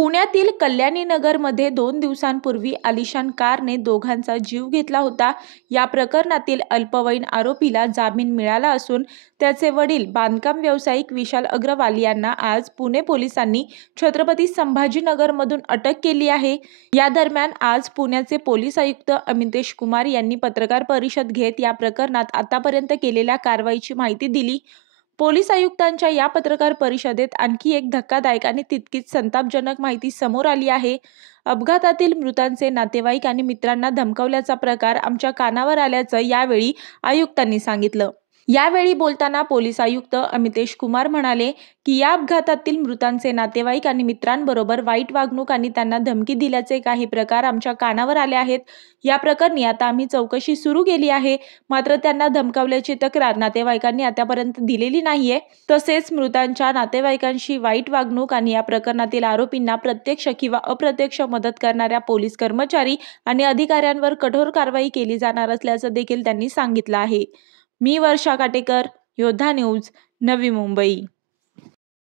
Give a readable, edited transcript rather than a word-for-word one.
पुण्यातील कल्याणी नगरमध्ये 2 दिवसांपूर्वी आलिशान कारने दोघांचा जीव घेतला होता। या प्रकरणातील अल्पवयीन आरोपीला जामीन मिळाला असून त्याचे वडील बांधकाम व्यावसायिक विशाल अग्रवाल यांना आज पुणे पोलिसांनी छत्रपती संभाजीनगरमधून अटक केली आहे। या दरम्यान आज पुण्याचे पोलीस आयुक्त अमितेश कुमार यांनी पत्रकार परिषद घेत या प्रकरणात आतापर्यंत केलेल्या कारवाईची माहिती दिली। पोलीस आयुक्तांच्या या पत्रकार परिषदेत आणखी एक धक्कादायक आणि तितकीच संतापजनक माहिती समोर आली आहे। अपघातातील मृतांचे नातेवाईक आणि मित्रांना धमकावल्याचा प्रकार आमच्या कानावर आल्याचं यावेळी आयुक्तांनी सांगितलं। यावेळी बोलताना पोलीस आयुक्त अमितेश कुमार म्हणाले की या अपघातातील मृतांचे नातेवाईक आणि मित्रांबरोबर वाईट वागणूक आणि त्यांना धमकी दिल्याचे काही प्रकार आमच्या कानावर आले आहेत। या प्रकरणी आता आम्ही चौकशी सुरू केली आहे, मात्र त्यांना धमकावल्याची तक्रार नातेवाईकांनी आतापर्यंत दिलेली नाहीये। तसेच मृतांच्या नातेवाईकांशी वाईट वागणूक आणि या प्रकरणातील आरोपींना प्रत्यक्ष किंवा अप्रत्यक्ष मदत करणाऱ्या पोलीस कर्मचारी आणि अधिकाऱ्यांवर कठोर कारवाई केली जाणार असल्याचं देखील त्यांनी सांगितलं आहे। मी वर्षा काटेकर, योद्धा न्यूज, नवी मुंबई।